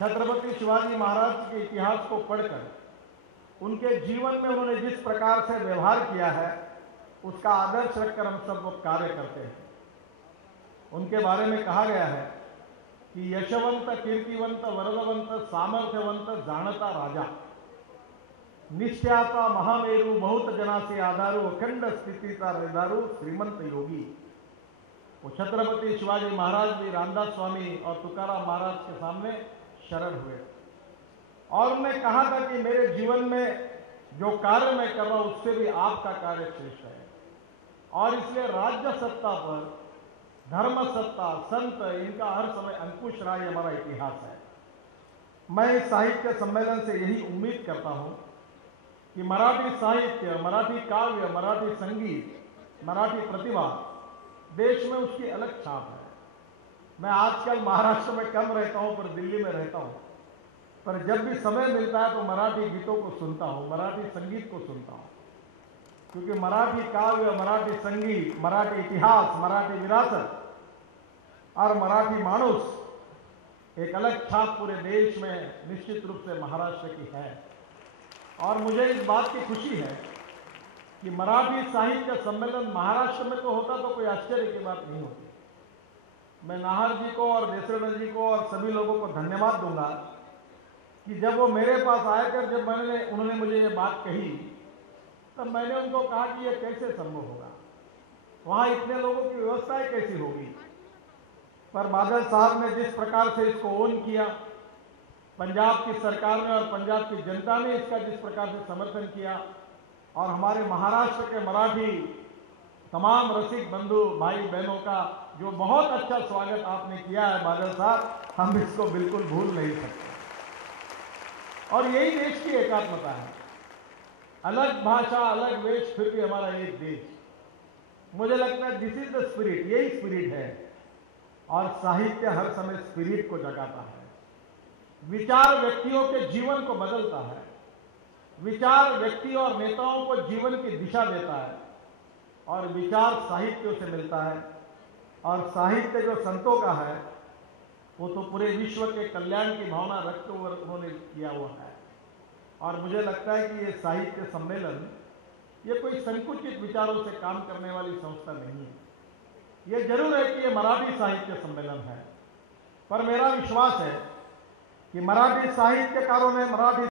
छत्रपति शिवाजी महाराज के इतिहास को पढ़कर उनके जीवन में उन्होंने जिस प्रकार से व्यवहार किया है उसका आदर्श रखकर हम सब लोग कार्य करते हैं। उनके बारे में कहा गया है कि यशवंत, कीर्तिवंत, वरदवंत, सामर्थ्यवंत, जानता राजा, निश्चयाता महामेरु, बहुत जना से आधारू, अखंड स्थिति का रेदारू, श्रीमंत योगी। वो छत्रपति शिवाजी महाराज भी रामदास स्वामी और तुकाराम महाराज के सामने शरण हुए और उन्होंने कहा था कि मेरे जीवन में जो कार्य मैं कर रहा हूं उससे भी आपका कार्य श्रेष्ठ है और इसलिए राज्य सत्ता पर धर्म सत्ता, संत, इनका हर समय अंकुश रहा, ये हमारा इतिहास है। मैं इस साहित्य सम्मेलन से यही उम्मीद करता हूं कि मराठी साहित्य, मराठी काव्य, मराठी संगीत, मराठी प्रतिभा देश में उसकी अलग छाप है। मैं आजकल महाराष्ट्र में कम रहता हूं पर दिल्ली में रहता हूं, पर जब भी समय मिलता है तो मराठी गीतों को सुनता हूं, मराठी संगीत को सुनता हूं, क्योंकि मराठी काव्य, मराठी संगीत, मराठी इतिहास, मराठी विरासत और मराठी मानुस एक अलग छाप पूरे देश में निश्चित रूप से महाराष्ट्र की है। और मुझे इस बात की खुशी है कि मराठी साहित्य सम्मेलन महाराष्ट्र में तो होता तो कोई आश्चर्य की बात नहीं होती। मैं नाहर जी को और देसरना जी को और सभी लोगों को धन्यवाद दूंगा कि जब वो मेरे पास आकर जब उन्होंने मुझे ये बात कही तब मैंने उनको कहा कि ये कैसे संभव होगा, वहाँ इतने लोगों की व्यवस्थाएं कैसी होगी। पर बादल साहब ने जिस प्रकार से इसको ओन किया, पंजाब की सरकार ने और पंजाब की जनता ने इसका जिस प्रकार से समर्थन किया और हमारे महाराष्ट्र के मराठी तमाम रसिक बंधु भाई बहनों का जो बहुत अच्छा स्वागत आपने किया है बादल साहब, हम इसको बिल्कुल भूल नहीं सकते। और यही देश की एकात्मता है, अलग भाषा, अलग वेश, फिर भी हमारा एक देश। मुझे लगता है दिस इज द स्पिरिट, यही स्पिरिट है। और साहित्य हर समय स्पिरिट को जगाता है। विचार व्यक्तियों के जीवन को बदलता है, विचार व्यक्ति और नेताओं को जीवन की दिशा देता है और विचार साहित्यों से मिलता है। और साहित्य जो संतों का है वो तो पूरे विश्व के कल्याण की भावना रखते हुए उन्होंने किया हुआ है। और मुझे लगता है कि ये साहित्य सम्मेलन ये कोई संकुचित विचारों से काम करने वाली संस्था नहीं है। ये जरूर है कि ये मराठी साहित्य सम्मेलन है, पर मेरा विश्वास है कि मराठी साहित्यकारों ने, मराठी